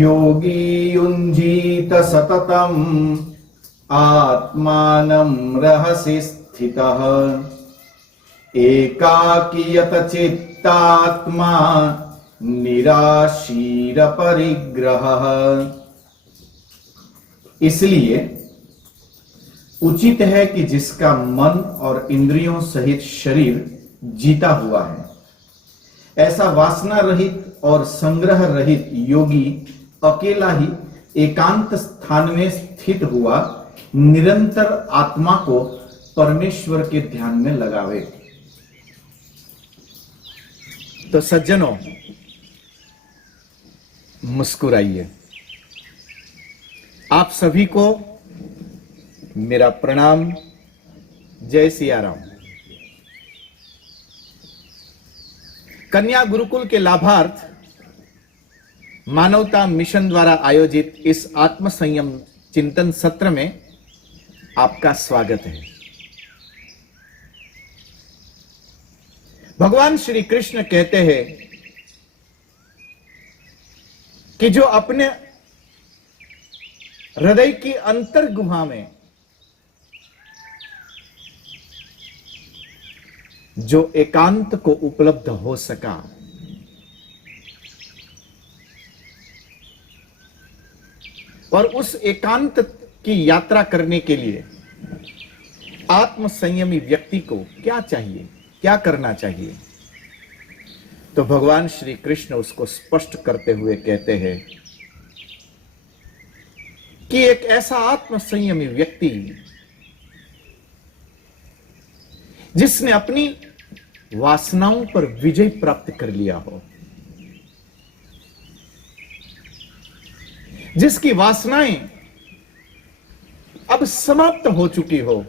योगी युञ्जीत सततम् आत्मानं रहसि स्थितः एकाकियत चित्तात्मा निराशीर परिग्रहः। इसलिए उचित है कि जिसका मन और इंद्रियों सहित शरीर जीता हुआ है, ऐसा वासना रहित और संग्रह रहित योगी अकेला ही एकांत स्थान में स्थित हुआ निरंतर आत्मा को परमेश्वर के ध्यान में लगावे। तो सज्जनों, मुस्कुराइए। आप सभी को मेरा प्रणाम। जय सिया राम। कन्या गुरुकुल के लाभार्थ मानवता मिशन द्वारा आयोजित इस आत्म संयम चिंतन सत्र में आपका स्वागत है। भगवान श्री कृष्ण कहते हैं कि जो अपने हृदय की अंतर गुहा में जो एकांत को उपलब्ध हो सका, और उस एकांत की यात्रा करने के लिए आत्म संयमी व्यक्ति को क्या चाहिए, क्या करना चाहिए, तो भगवान श्री कृष्ण उसको स्पष्ट करते हुए कहते हैं कि एक ऐसा आत्म संयमी व्यक्ति जिसने अपनी वासनाओं पर विजय प्राप्त कर लिया हो, जिसकी वासनाएं अब समाप्त हो चुकी हो,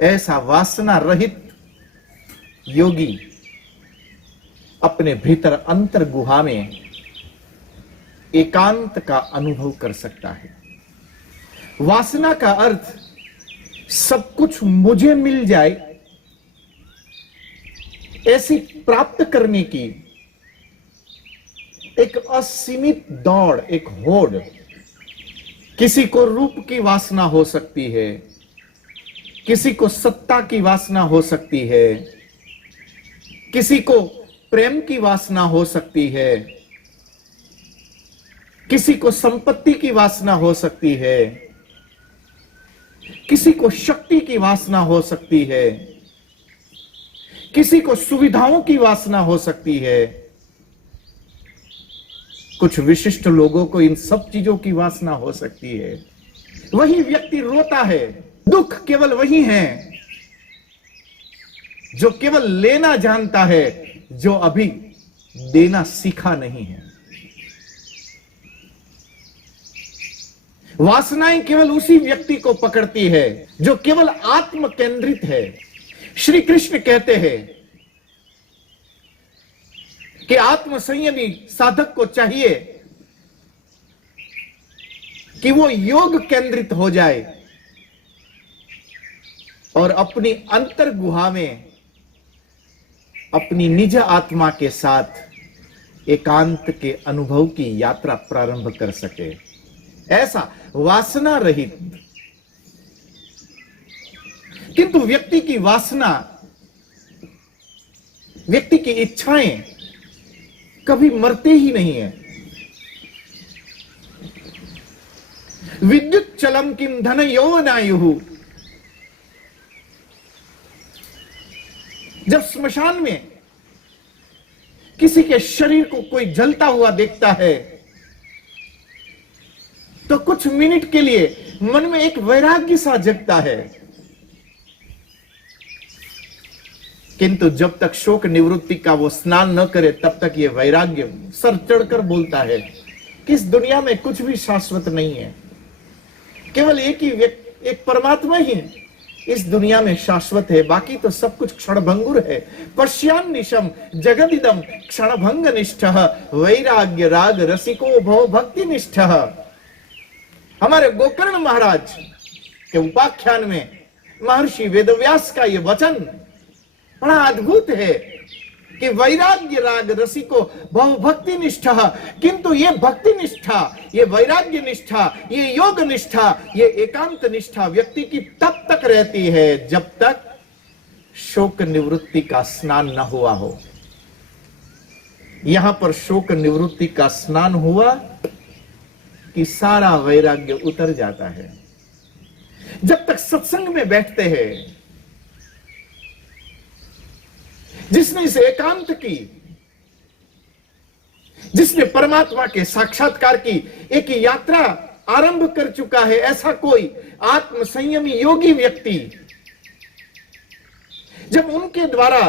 ऐसा वासना रहित योगी अपने भीतर अंतर गुहा में एकांत का अनुभव कर सकता है। वासना का अर्थ सब कुछ मुझे मिल जाए ऐसी प्राप्त करने की एक असीमित दौड़, एक होड़। किसी को रूप की वासना हो सकती है, किसी को सत्ता की वासना हो सकती है, किसी को प्रेम की वासना हो सकती है, किसी को संपत्ति की वासना हो सकती है, किसी को शक्ति की वासना हो सकती है, किसी को सुविधाओं की वासना हो सकती है। कुछ विशिष्ट लोगों को इन सब चीजों की वासना हो सकती है। वही व्यक्ति रोता है। दुख केवल वही है जो केवल लेना जानता है, जो अभी देना सीखा नहीं है। वासनाएं केवल उसी व्यक्ति को पकड़ती है जो केवल आत्म केंद्रित है। श्री कृष्ण कहते हैं कि आत्म संयमी साधक को चाहिए कि वो योग केंद्रित हो जाए और अपनी अंतर गुहा में अपनी निज आत्मा के साथ एकांत के अनुभव की यात्रा प्रारंभ कर सके। ऐसा वासना रहित। किंतु व्यक्ति की वासना, व्यक्ति की इच्छाएं कभी मरते ही नहीं है। विद्युत चलम किम धन यौवनायुः। जब स्मशान में किसी के शरीर को कोई जलता हुआ देखता है तो कुछ मिनट के लिए मन में एक वैराग्य सा जगता है, किंतु जब तक शोक निवृत्ति का वो स्नान न करे तब तक ये वैराग्य सर चढ़कर बोलता है कि इस दुनिया में कुछ भी शाश्वत नहीं है। केवल एक ही व्यक्ति, एक परमात्मा ही इस दुनिया में शाश्वत है, बाकी तो सब कुछ क्षणभंगुर है। पश्यान्निशम जगदिदम क्षणभंग निष्ठः वैराग्य राग रसिको भव भक्ति निष्ठः। हमारे गोकर्ण महाराज के उपाख्यान में महर्षि वेदव्यास का यह वचन बड़ा अद्भुत है कि वैराग्य राग रसिको बहु भक्ति निष्ठा, किंतु ये भक्ति निष्ठा, ये वैराग्य निष्ठा, ये योग निष्ठा, ये एकांत निष्ठा व्यक्ति की तब तक रहती है जब तक शोक निवृत्ति का स्नान न हुआ हो। यहां पर शोक निवृत्ति का स्नान हुआ कि सारा वैराग्य उतर जाता है। जब तक सत्संग में बैठते हैं, जिसने इस एकांत की, जिसने परमात्मा के साक्षात्कार की एक यात्रा आरंभ कर चुका है, ऐसा कोई आत्म संयमी योगी व्यक्ति, जब उनके द्वारा,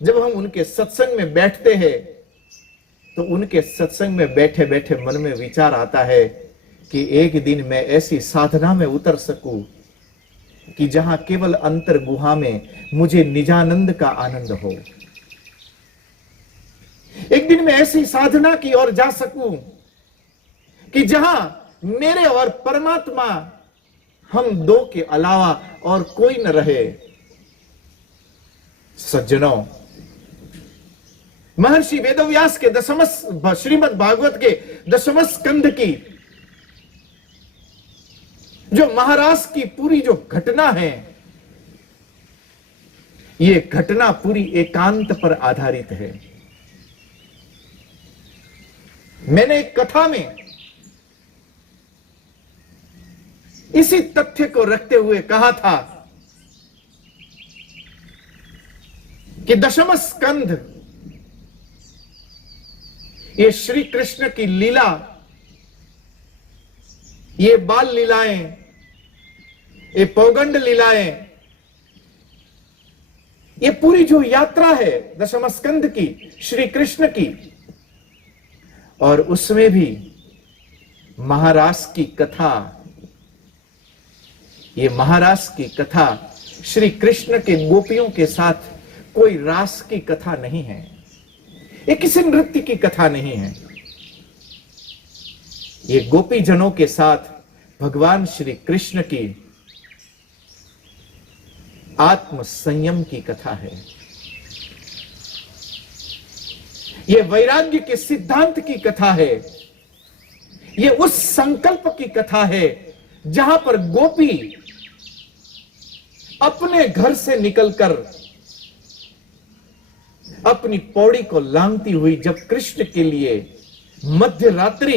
जब हम उनके सत्संग में बैठते हैं, तो उनके सत्संग में बैठे बैठे मन में विचार आता है कि एक दिन मैं ऐसी साधना में उतर सकूं कि जहां केवल अंतर गुहा में मुझे निजानंद का आनंद हो। एक दिन मैं ऐसी साधना की ओर जा सकूं कि जहां मेरे और परमात्मा, हम दो के अलावा और कोई न रहे। सज्जनों, महर्षि वेदव्यास के श्रीमद् भागवत के 10वें स्कंध की जो महाराज की पूरी जो घटना है, ये घटना पूरी एकांत पर आधारित है। मैंने एक कथा में इसी तथ्य को रखते हुए कहा था कि 10वां स्कंध ये श्री कृष्ण की लीला, ये बाल लीलाएं, ये पौगंड लीलाएं, ये पूरी जो यात्रा है 10वां स्कंध की श्री कृष्ण की, और उसमें भी महारास की कथा, ये महारास की कथा श्री कृष्ण के गोपियों के साथ कोई रास की कथा नहीं है, ये किसी नृत्य की कथा नहीं है। ये गोपी जनों के साथ भगवान श्री कृष्ण की आत्म संयम की कथा है। ये वैराग्य के सिद्धांत की कथा है। ये उस संकल्प की कथा है जहां पर गोपी अपने घर से निकलकर अपनी पौड़ी को लांघती हुई जब कृष्ण के लिए मध्य रात्रि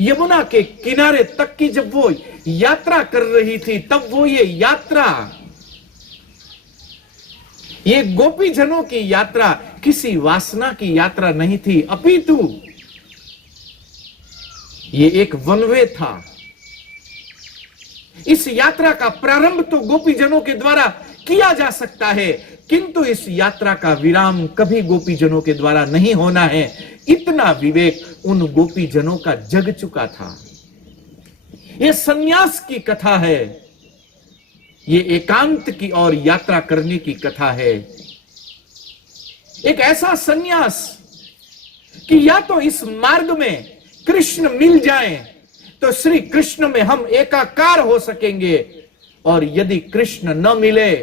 यमुना के किनारे तक की जब वो यात्रा कर रही थी, तब वो ये यात्रा, ये गोपी जनों की यात्रा किसी वासना की यात्रा नहीं थी, अपितु ये एक वन वे था। इस यात्रा का प्रारंभ तो गोपी जनों के द्वारा किया जा सकता है, किंतु इस यात्रा का विराम कभी गोपी जनों के द्वारा नहीं होना है। इतना विवेक उन गोपी जनों का जग चुका था। यह सन्यास की कथा है, ये एकांत की ओर यात्रा करने की कथा है। एक ऐसा सन्यास कि या तो इस मार्ग में कृष्ण मिल जाएं तो श्री कृष्ण में हम एकाकार हो सकेंगे, और यदि कृष्ण न मिले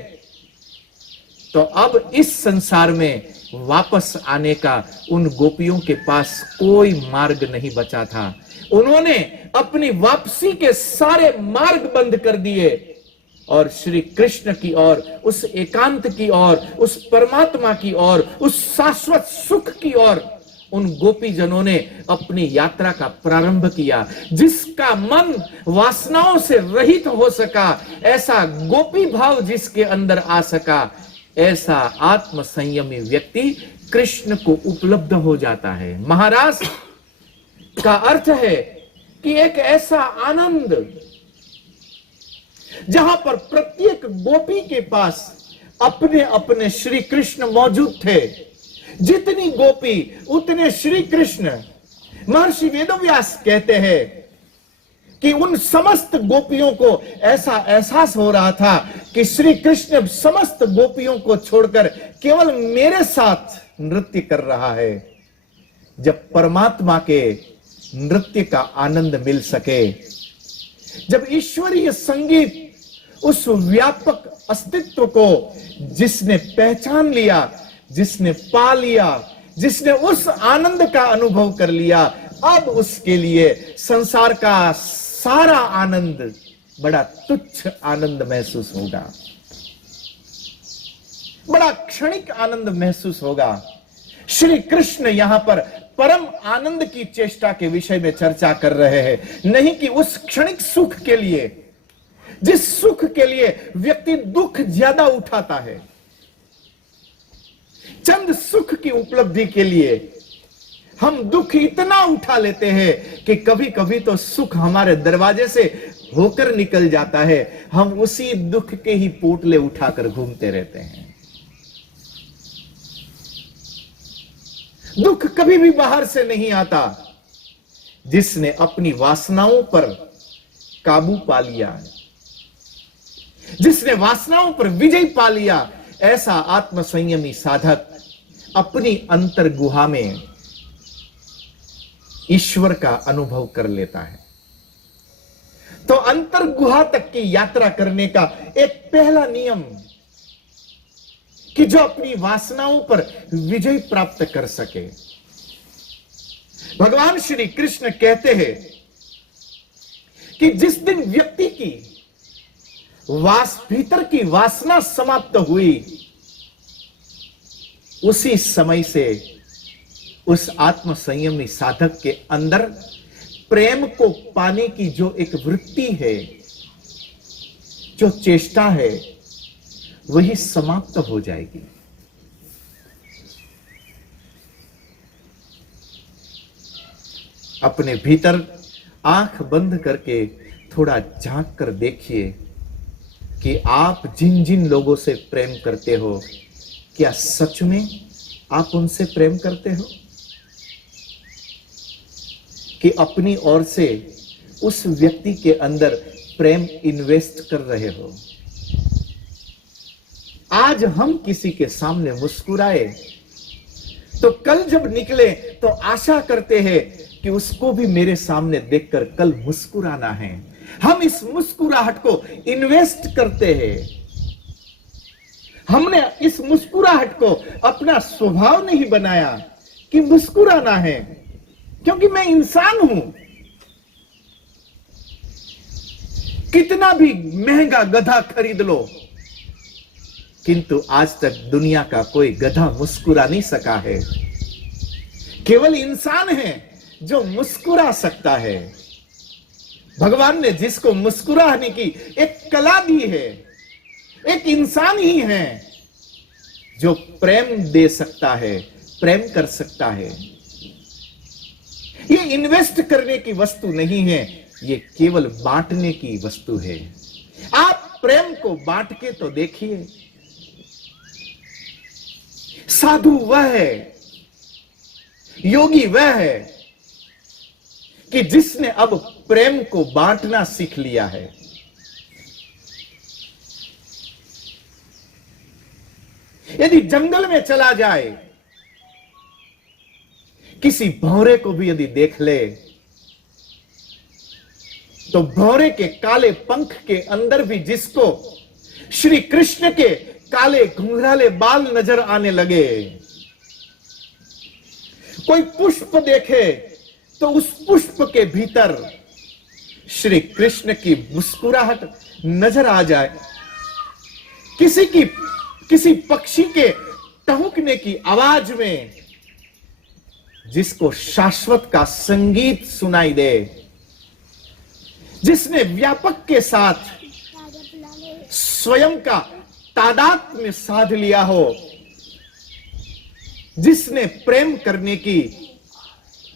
तो अब इस संसार में वापस आने का उन गोपियों के पास कोई मार्ग नहीं बचा था। उन्होंने अपनी वापसी के सारे मार्ग बंद कर दिए और श्री कृष्ण की ओर, उस एकांत की ओर, उस परमात्मा की ओर, उस शाश्वत सुख की ओर उन गोपी जनों ने अपनी यात्रा का प्रारंभ किया। जिसका मन वासनाओं से रहित हो सका, ऐसा गोपी भाव जिसके अंदर आ सका, ऐसा आत्म संयमी व्यक्ति कृष्ण को उपलब्ध हो जाता है। महाराज का अर्थ है कि एक ऐसा आनंद जहां पर प्रत्येक गोपी के पास अपने अपने श्री कृष्ण मौजूद थे। जितनी गोपी उतने श्री कृष्ण। महर्षि वेदव्यास कहते हैं कि उन समस्त गोपियों को ऐसा एहसास हो रहा था कि श्री कृष्ण समस्त गोपियों को छोड़कर केवल मेरे साथ नृत्य कर रहा है। जब परमात्मा के नृत्य का आनंद मिल सके, जब ईश्वरीय संगीत उस व्यापक अस्तित्व को जिसने पहचान लिया, जिसने पा लिया, जिसने उस आनंद का अनुभव कर लिया, अब उसके लिए संसार का सारा आनंद बड़ा तुच्छ आनंद महसूस होगा, बड़ा क्षणिक आनंद महसूस होगा। श्री कृष्ण यहां पर परम आनंद की चेष्टा के विषय में चर्चा कर रहे हैं, नहीं कि उस क्षणिक सुख के लिए, जिस सुख के लिए व्यक्ति दुख ज्यादा उठाता है। चंद सुख की उपलब्धि के लिए हम दुख इतना उठा लेते हैं कि कभी कभी तो सुख हमारे दरवाजे से होकर निकल जाता है, हम उसी दुख के ही पोटले उठाकर घूमते रहते हैं। दुख कभी भी बाहर से नहीं आता। जिसने अपनी वासनाओं पर काबू पा लिया, जिसने वासनाओं पर विजय पा लिया, ऐसा आत्मसंयमी साधक अपनी अंतर गुहा में ईश्वर का अनुभव कर लेता है। तो अंतर गुहा तक की यात्रा करने का एक पहला नियम कि जो अपनी वासनाओं पर विजय प्राप्त कर सके। भगवान श्री कृष्ण कहते हैं कि जिस दिन व्यक्ति की भीतर की वासना समाप्त हुई, उसी समय से उस आत्म संयमी साधक के अंदर प्रेम को पाने की जो एक वृत्ति है, जो चेष्टा है, वही समाप्त हो जाएगी। अपने भीतर आंख बंद करके थोड़ा झांक कर देखिए कि आप जिन जिन लोगों से प्रेम करते हो, क्या सच में आप उनसे प्रेम करते हो, कि अपनी ओर से उस व्यक्ति के अंदर प्रेम इन्वेस्ट कर रहे हो। आज हम किसी के सामने मुस्कुराए तो कल जब निकले तो आशा करते हैं कि उसको भी मेरे सामने देखकर कल मुस्कुराना है। हम इस मुस्कुराहट को इन्वेस्ट करते हैं। हमने इस मुस्कुराहट को अपना स्वभाव नहीं बनाया कि मुस्कुराना है, क्योंकि मैं इंसान हूं। कितना भी महंगा गधा खरीद लो, किंतु आज तक दुनिया का कोई गधा मुस्कुरा नहीं सका है। केवल इंसान है जो मुस्कुरा सकता है। भगवान ने जिसको मुस्कुराने की एक कला दी है, एक इंसान ही है जो प्रेम दे सकता है, प्रेम कर सकता है। ये इन्वेस्ट करने की वस्तु नहीं है, ये केवल बांटने की वस्तु है। आप प्रेम को बांट के तो देखिए। साधु वह है, योगी वह है कि जिसने अब प्रेम को बांटना सीख लिया है। यदि जंगल में चला जाए, किसी भौरे को भी यदि देख ले, तो भौरे के काले पंख के अंदर भी जिसको श्री कृष्ण के काले घुंघराले बाल नजर आने लगे, कोई पुष्प देखे तो उस पुष्प के भीतर श्री कृष्ण की मुस्कुराहट नजर आ जाए, किसी पक्षी के टहुकने की आवाज में जिसको शाश्वत का संगीत सुनाई दे, जिसने व्यापक के साथ स्वयं का तादात्म्य साध लिया हो, जिसने प्रेम करने की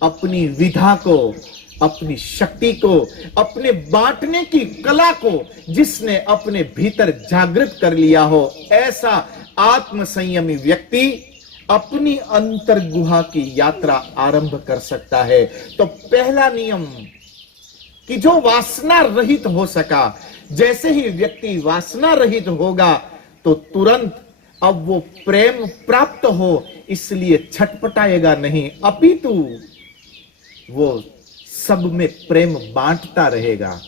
अपनी विधा को, अपनी शक्ति को, अपने बांटने की कला को जिसने अपने भीतर जागृत कर लिया हो, ऐसा आत्म संयमी व्यक्ति अपनी अंतर गुहा की यात्रा आरंभ कर सकता है। तो पहला नियम कि जो वासना रहित हो सका, जैसे ही व्यक्ति वासना रहित होगा तो तुरंत अब वो प्रेम प्राप्त हो इसलिए छटपटाएगा नहीं, अपितु वो सब में प्रेम बांटता रहेगा।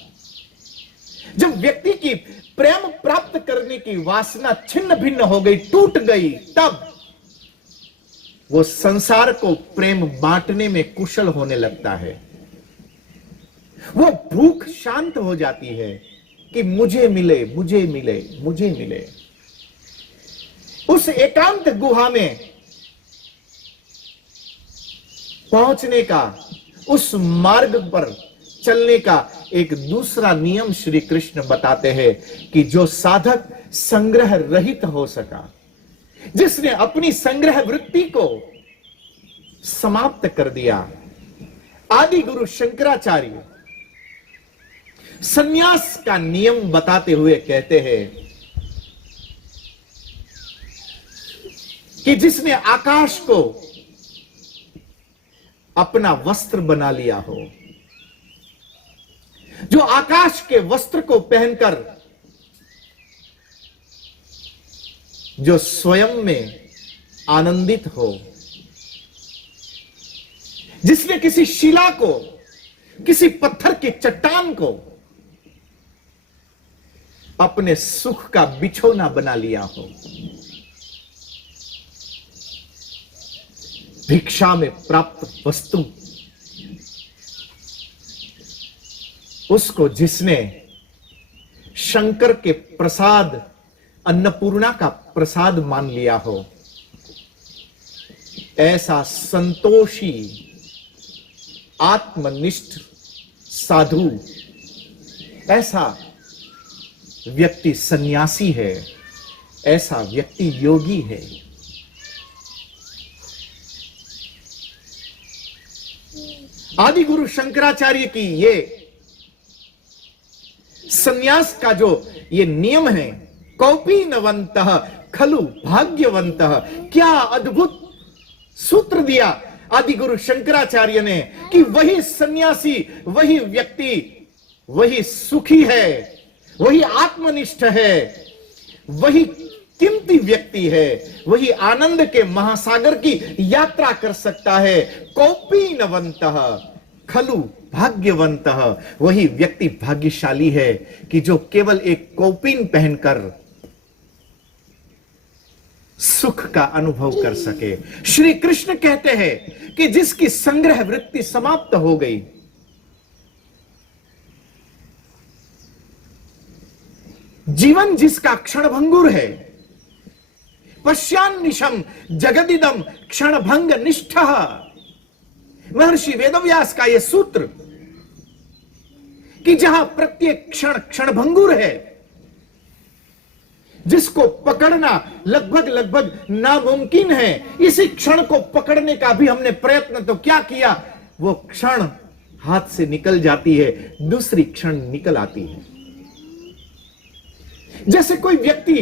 जब व्यक्ति की प्रेम प्राप्त करने की वासना छिन्न भिन्न हो गई, टूट गई, तब वो संसार को प्रेम बांटने में कुशल होने लगता है। वो भूख शांत हो जाती है कि मुझे मिले, मुझे मिले, मुझे मिले। उस एकांत गुहा में पहुंचने का, उस मार्ग पर चलने का एक दूसरा नियम श्री कृष्ण बताते हैं कि जो साधक संग्रह रहित हो सका, जिसने अपनी संग्रह वृत्ति को समाप्त कर दिया, आदि गुरु शंकराचार्य संन्यास का नियम बताते हुए कहते हैं कि जिसने आकाश को अपना वस्त्र बना लिया हो, जो आकाश के वस्त्र को पहनकर जो स्वयं में आनंदित हो, जिसने किसी शिला को, किसी पत्थर की चट्टान को अपने सुख का बिछौना बना लिया हो, भिक्षा में प्राप्त वस्तु, उसको जिसने शंकर के प्रसाद, अन्नपूर्णा का प्रसाद मान लिया हो, ऐसा संतोषी आत्मनिष्ठ साधु, ऐसा व्यक्ति सन्यासी है, ऐसा व्यक्ति योगी है। आदि गुरु शंकराचार्य की ये सन्यास का जो ये नियम है, कौपीनवन्तः खलु भाग्यवन्तः, क्या अद्भुत सूत्र दिया आदि गुरु शंकराचार्य ने कि वही सन्यासी, वही व्यक्ति, वही सुखी है, वही आत्मनिष्ठ है, वही कीमती व्यक्ति है, वही आनंद के महासागर की यात्रा कर सकता है। कौपीनवन्तः खलु भाग्यवन्तः, वही व्यक्ति भाग्यशाली है कि जो केवल एक कौपीन पहनकर सुख का अनुभव कर सके। श्री कृष्ण कहते हैं कि जिसकी संग्रह वृत्ति समाप्त हो गई, जीवन जिसका क्षणभंगुर है, पश्यान्निशम जगदिदम क्षणभंग निष्ठः, महर्षि वेदव्यास का यह सूत्र कि जहां प्रत्येक क्षण क्षणभंगुर है, जिसको पकड़ना लगभग नामुमकिन है, इसी क्षण को पकड़ने का भी हमने प्रयत्न तो क्या किया, वो क्षण हाथ से निकल जाती है, दूसरी क्षण निकल आती है। जैसे कोई व्यक्ति,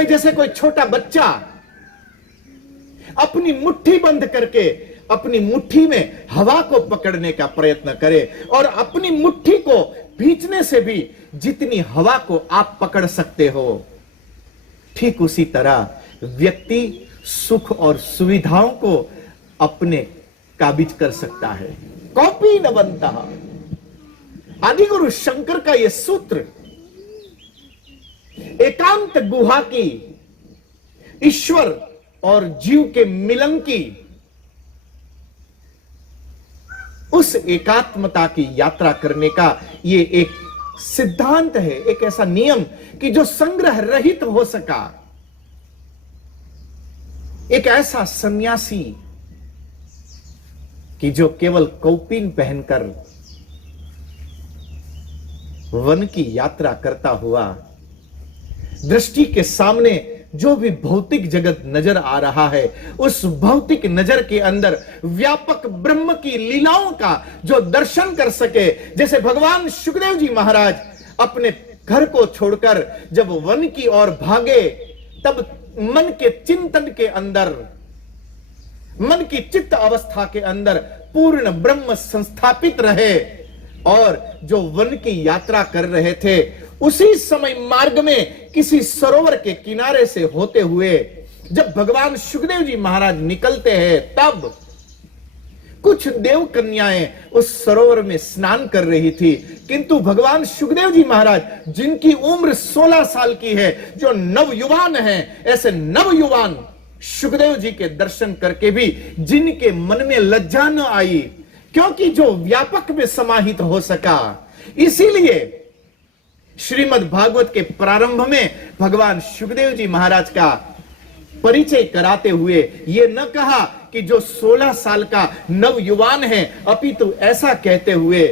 जैसे कोई छोटा बच्चा अपनी मुट्ठी बंद करके अपनी मुट्ठी में हवा को पकड़ने का प्रयत्न करे, और अपनी मुट्ठी को भींचने से भी जितनी हवा को आप पकड़ सकते हो, ठीक उसी तरह व्यक्ति सुख और सुविधाओं को अपने काबिज कर सकता है। कौपीनवन्तः, आदि गुरु शंकर का यह सूत्र एकांत गुहा की, ईश्वर और जीव के मिलन की, उस एकात्मता की यात्रा करने का ये एक सिद्धांत है, एक ऐसा नियम कि जो संग्रह रहित हो सका, एक ऐसा सन्यासी कि जो केवल कौपीन पहनकर वन की यात्रा करता हुआ दृष्टि के सामने जो भी भौतिक जगत नजर आ रहा है, उस भौतिक नजर के अंदर व्यापक ब्रह्म की लीलाओं का जो दर्शन कर सके। जैसे भगवान सुखदेव जी महाराज अपने घर को छोड़कर जब वन की ओर भागे, तब मन के चिंतन के अंदर, मन की चित्त अवस्था के अंदर पूर्ण ब्रह्म संस्थापित रहे, और जो वन की यात्रा कर रहे थे, उसी समय मार्ग में किसी सरोवर के किनारे से होते हुए जब भगवान सुखदेव जी महाराज निकलते हैं, तब कुछ देव कन्याएं उस सरोवर में स्नान कर रही थी, किंतु भगवान सुखदेव जी महाराज, जिनकी उम्र 16 साल की है, जो नवयुवान हैं, ऐसे नवयुवान सुखदेव जी के दर्शन करके भी जिनके मन में लज्जा न आई, क्योंकि जो व्यापक में समाहित हो सका, इसीलिए श्रीमद् भागवत के प्रारंभ में भगवान सुखदेव जी महाराज का परिचय कराते हुए यह न कहा कि जो 16 साल का नवयुवान है, अपितु ऐसा कहते हुए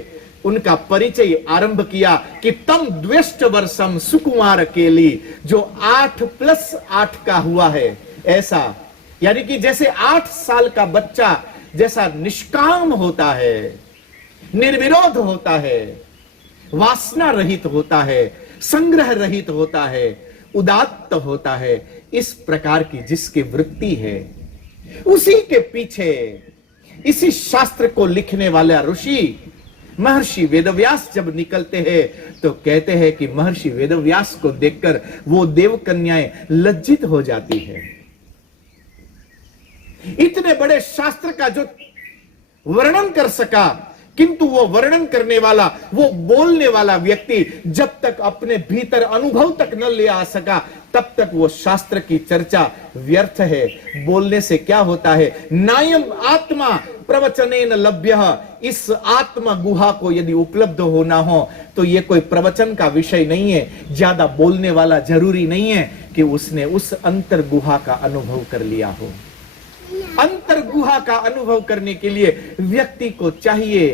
उनका परिचय आरंभ किया कि तम द्वेष्ट वर्षम सुकुमार केली, जो 8+8 का हुआ है, ऐसा, यानी कि जैसे 8 साल का बच्चा जैसा निष्काम होता है, निर्विरोध होता है, वासना रहित होता है, संग्रह रहित होता है, उदात्त होता है, इस प्रकार की जिसकी वृत्ति है, उसी के पीछे इसी शास्त्र को लिखने वाला ऋषि महर्षि वेदव्यास जब निकलते हैं तो कहते हैं कि महर्षि वेदव्यास को देखकर वो देव कन्याएं लज्जित हो जाती है। इतने बड़े शास्त्र का जो वर्णन कर सका, किंतु वो वर्णन करने वाला, वो बोलने वाला व्यक्ति जब तक अपने भीतर अनुभव तक न ले आ सका, तब तक वो शास्त्र की चर्चा व्यर्थ है। बोलने से क्या होता है? नायम आत्मा प्रवचनेन लभ्यः, इस आत्मा गुहा को यदि उपलब्ध होना हो तो ये कोई प्रवचन का विषय नहीं है। ज्यादा बोलने वाला जरूरी नहीं है कि उसने उस अंतर गुहा का अनुभव कर लिया हो। अंतर गुहा का अनुभव करने के लिए व्यक्ति को चाहिए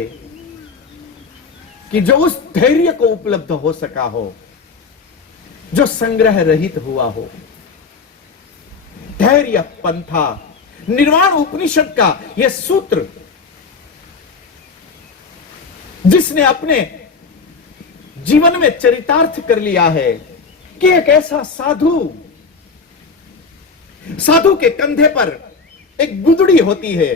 कि जो उस धैर्य को उपलब्ध हो सका हो, जो संग्रह रहित हुआ हो। धैर्य पंथा, निर्वाण उपनिषद का यह सूत्र, जिसने अपने जीवन में चरितार्थ कर लिया है कि एक ऐसा साधु के कंधे पर एक गुदड़ी होती है,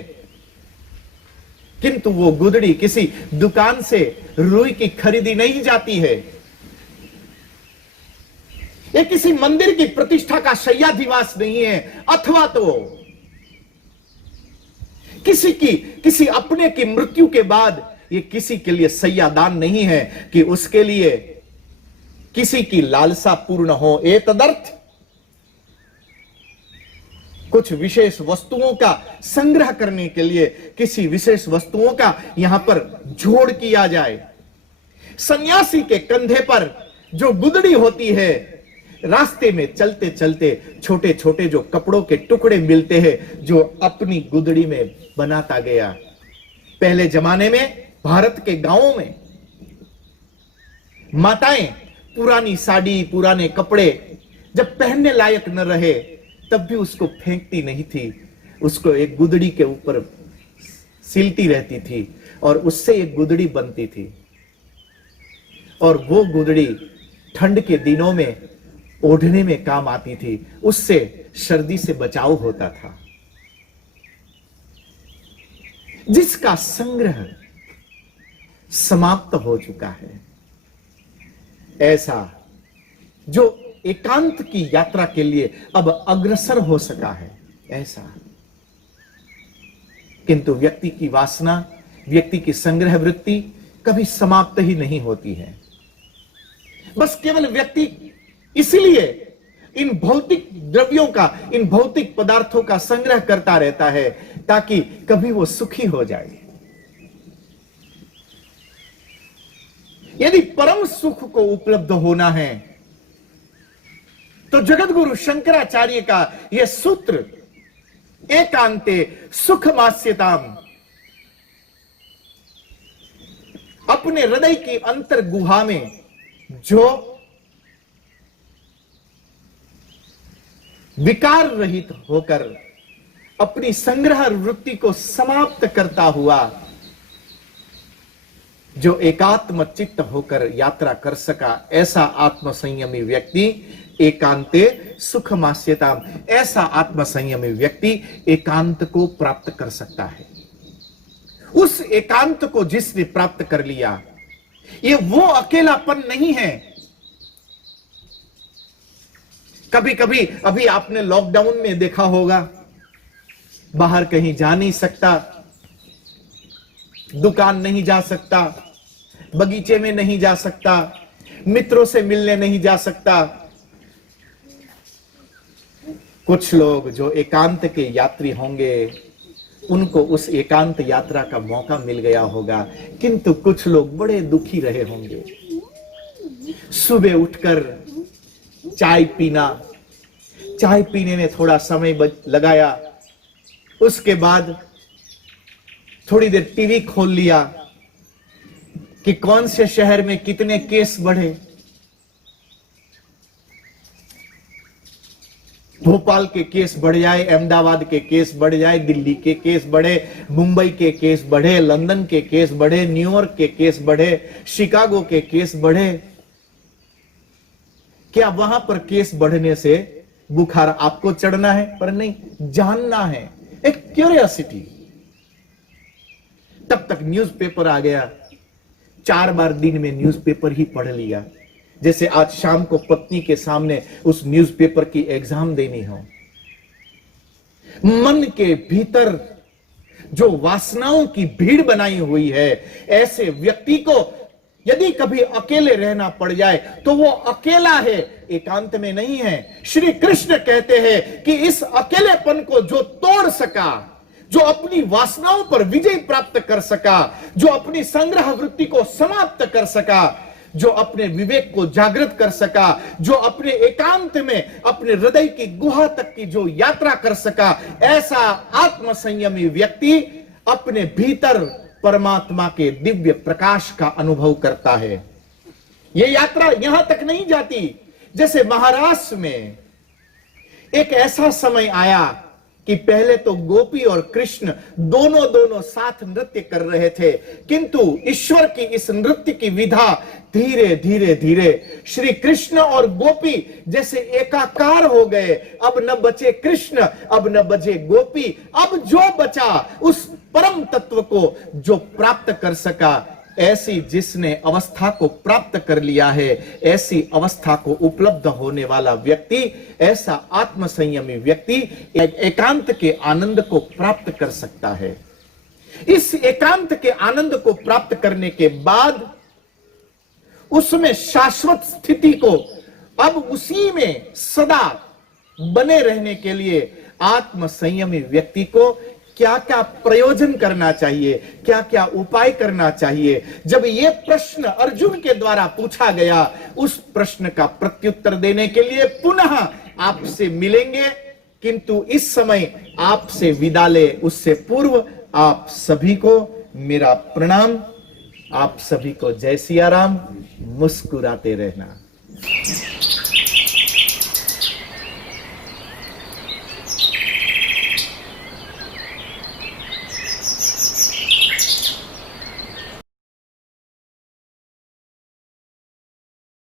किंतु वो गुदड़ी किसी दुकान से रुई की खरीदी नहीं जाती है। ये किसी मंदिर की प्रतिष्ठा का शय्याधिवास नहीं है, अथवा तो किसी अपने की मृत्यु के बाद ये किसी के लिए सय्यादान नहीं है कि उसके लिए किसी की लालसा पूर्ण हो। एतदर्थ कुछ विशेष वस्तुओं का संग्रह करने के लिए किसी विशेष वस्तुओं का यहां पर जोड़ किया जाए। सन्यासी के कंधे पर जो गुदड़ी होती है, रास्ते में चलते चलते छोटे छोटे जो कपड़ों के टुकड़े मिलते हैं, जो अपनी गुदड़ी में बनाता गया। पहले जमाने में भारत के गांवों में माताएं पुरानी साड़ी, पुराने कपड़े जब पहनने लायक न रहे, तब भी उसको फेंकती नहीं थी, उसको एक गुदड़ी के ऊपर सिलती रहती थी और उससे एक गुदड़ी बनती थी। और वो गुदड़ी ठंड के दिनों में ओढ़ने में काम आती थी, उससे सर्दी से बचाव होता था। जिसका संग्रह समाप्त हो चुका है, ऐसा जो एकांत की यात्रा के लिए अब अग्रसर हो सका है, ऐसा। किंतु व्यक्ति की वासना, व्यक्ति की संग्रह वृत्ति कभी समाप्त ही नहीं होती है। बस केवल व्यक्ति इसलिए इन भौतिक द्रव्यों का, इन भौतिक पदार्थों का संग्रह करता रहता है ताकि कभी वो सुखी हो जाए। यदि परम सुख को उपलब्ध होना है तो जगतगुरु शंकराचार्य का यह सूत्र एकांते सुखमास्यताम, अपने हृदय की अंतर गुहा में जो विकार रहित होकर अपनी संग्रह वृत्ति को समाप्त करता हुआ जो एकात्म चित्त होकर यात्रा कर सका, ऐसा आत्म संयमी व्यक्ति एकांते सुखमास्यताम, ऐसा आत्म संयमी व्यक्ति एकांत को प्राप्त कर सकता है। उस एकांत को जिसने प्राप्त कर लिया, ये वो अकेलापन नहीं है। कभी कभी अभी आपने लॉकडाउन में देखा होगा, बाहर कहीं जा नहीं सकता, दुकान नहीं जा सकता, बगीचे में नहीं जा सकता, मित्रों से मिलने नहीं जा सकता, कुछ लोग जो एकांत के यात्री होंगे उनको उस एकांत यात्रा का मौका मिल गया होगा, किंतु कुछ लोग बड़े दुखी रहे होंगे। सुबह उठकर चाय पीना, चाय पीने में थोड़ा समय लगाया, उसके बाद थोड़ी देर टीवी खोल लिया कि कौन से शहर में कितने केस बढ़े। भोपाल के केस बढ़ जाए, अहमदाबाद के केस बढ़ जाए, दिल्ली के केस बढ़े, मुंबई के केस बढ़े, लंदन के केस बढ़े, न्यूयॉर्क के केस बढ़े, शिकागो के केस बढ़े। क्या वहां पर केस बढ़ने से बुखार आपको चढ़ना है? पर नहीं, जानना है, एक क्यूरियोसिटी। तब तक न्यूज़पेपर आ गया, 4 बार दिन में न्यूज़पेपर ही पढ़ लिया। जैसे आज शाम को पत्नी के सामने उस न्यूज़पेपर की एग्जाम देनी हो। मन के भीतर जो वासनाओं की भीड़ बनाई हुई है, ऐसे व्यक्ति को यदि कभी अकेले रहना पड़ जाए तो वो अकेला है, एकांत में नहीं है। श्री कृष्ण कहते हैं कि इस अकेलेपन को जो तोड़ सका, जो अपनी वासनाओं पर विजय प्राप्त कर सका, जो अपनी संग्रह वृत्ति को समाप्त कर सका, जो अपने विवेक को जागृत कर सका, जो अपने एकांत में अपने हृदय की गुहा तक की जो यात्रा कर सका, ऐसा आत्मसंयमी व्यक्ति अपने भीतर परमात्मा के दिव्य प्रकाश का अनुभव करता है। यह यात्रा यहां तक नहीं जाती। जैसे महाराष्ट्र में एक ऐसा समय आया कि पहले तो गोपी और कृष्ण दोनों साथ नृत्य कर रहे थे, किंतु ईश्वर की इस नृत्य की विधा धीरे धीरे धीरे श्री कृष्ण और गोपी जैसे एकाकार हो गए। अब न बचे कृष्ण, अब न बचे गोपी, अब जो बचा उस परम तत्व को जो प्राप्त कर सका, ऐसी जिसने अवस्था को प्राप्त कर लिया है, ऐसी अवस्था को उपलब्ध होने वाला व्यक्ति, ऐसा आत्मसंयमी व्यक्ति एकांत के आनंद को प्राप्त कर सकता है। इस एकांत के आनंद को प्राप्त करने के बाद उसमें शाश्वत स्थिति को, अब उसी में सदा बने रहने के लिए आत्मसंयमी व्यक्ति को क्या क्या प्रयोजन करना चाहिए, क्या क्या उपाय करना चाहिए। जब यह प्रश्न अर्जुन के द्वारा पूछा गया, उस प्रश्न का प्रत्युत्तर देने के लिए पुनः आपसे मिलेंगे, किंतु इस समय आपसे विदा ले उससे पूर्व आप सभी को मेरा प्रणाम। आप सभी को जय सिया राम। मुस्कुराते रहना।